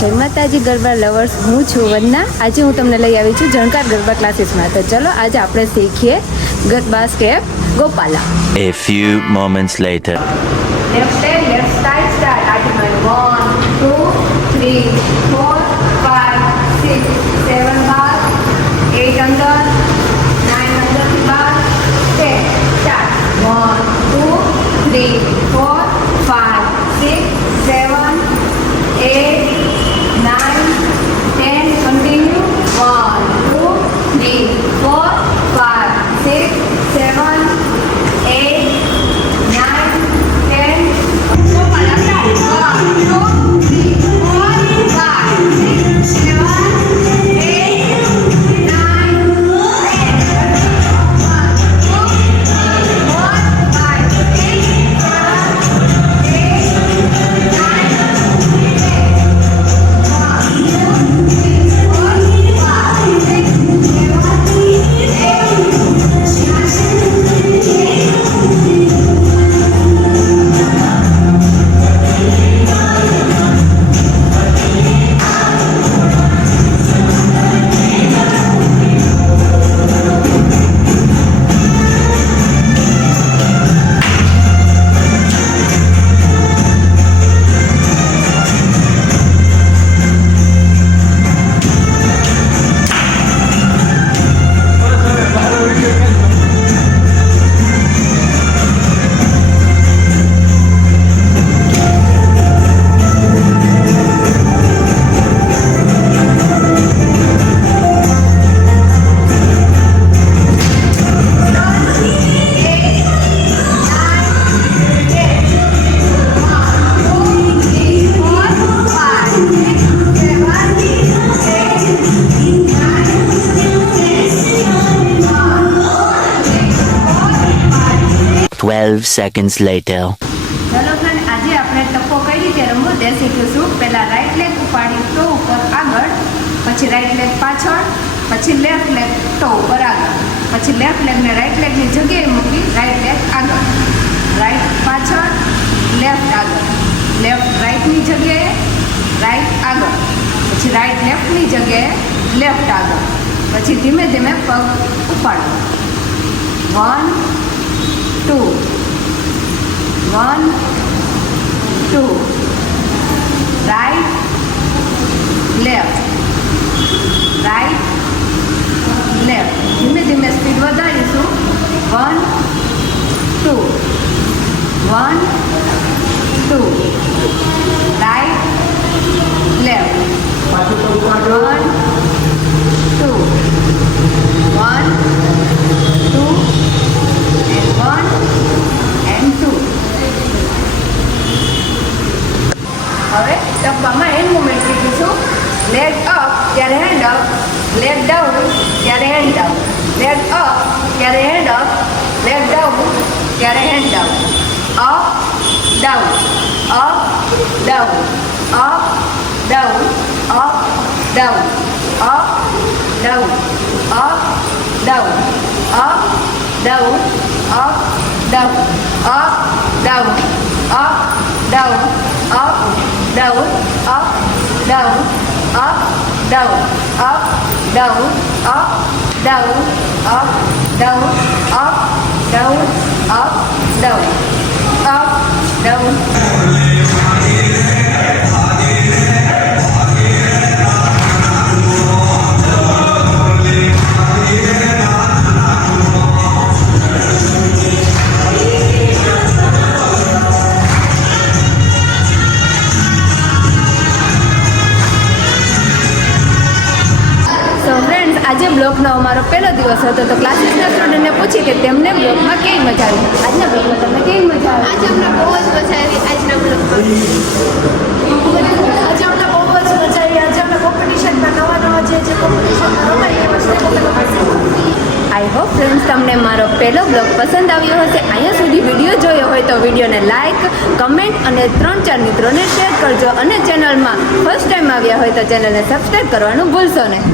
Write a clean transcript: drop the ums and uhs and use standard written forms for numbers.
જય માતાજી ગરબા લવર્સ, હું છું વંદના। આજે હું તમને લઈ આવી છું જણકાર ગરબા ક્લાસીસમાં। તો ચલો આજે આપણે શીખીએ garba step Gopala. A few moments later. Left side start. આગળ 1 2 3 4 5 6 7 બાર 8 અંદર 9 અંદર બાર 10 start 1 2 3 4 5 6 7 8 9 10 continue 1 2 3 4 5 6 7 8 9 10 Gopala start 1 2 3 4 5 6 7 12 seconds later. ચલો ફ્રેન્ડ, આજે આપણે ટપ્પો કઈ રીતે રમવો તે શીખીશું। પહેલા રાઈટ લેગ ઉપાડી ટો ઉપર આગળ, પછી રાઈટ લેગ પાછળ, પછી લેફ્ટ લેગ ટો ઉપર આગળ, પછી લેફ્ટ લેગને રાઈટ લેગની જગ્યાએ મૂકી રાઈટ લેગ આગળ, રાઈટ પાછળ, લેફ્ટ આગળ, લેફ્ટ રાઈટની જગ્યાએ રાઈટ આગળ, પછી રાઈટ લેફ્ટની જગ્યાએ લેફ્ટ આગળ, પછી ધીમે ધીમે પગ ઉપાડો 1 2 1 2 રાઈટ લેફ્ટ રાઈટ લેફ્ટ, ધીમે ધીમે સ્પીડ વધારીશું 1 2 1 2 રાઈટ લેફ્ટ 1 2 1 2 and 2. હવે ટપ્પામાં હેન્ડ મૂવમેન્ટ શીખીશું। લેગ અપ ત્યારે હેન્ડ અપ, લેગ ડાઉન ત્યારે હેન્ડ ડાઉન, લેગ અપ ત્યારે હેન્ડ અપ, લેગ ડાઉન ત્યારે hand down, up down up down up down up down up down up down up down up down up down up down up down up down up down up down up down up down up down up down up down આજે બ્લોગનો અમારો પહેલો દિવસ હતો, તો ક્લાસીસના સ્ટુડન્ટને પૂછી કે તેમને બ્લોગમાં કેવી મજા આવી। આજના બ્લોગમાં તમને કેવી મજા આવી? આજે અમને બહુ જ મજા આવી આજના બ્લોગમાં। આજે અમને બહુ જ મજા આવી। આજે અમે કોમ્પિટિશનમાં નવા જે કોમ્પિટિશનમાં રમાય એ વસ્તુ આઈ હોપ ફ્રેન્ડ્સ તમને મારો પહેલો બ્લોગ પસંદ આવ્યો હશે। અહીંયા સુધી વિડીયો જોયો હોય તો વિડીયોને લાઇક, કમેન્ટ અને 3-4 મિત્રોને શેર કરજો, અને ચેનલમાં ફર્સ્ટ ટાઈમ આવ્યા હોય તો ચેનલને સબસ્ક્રાઈબ કરવાનું ભૂલશો નહીં।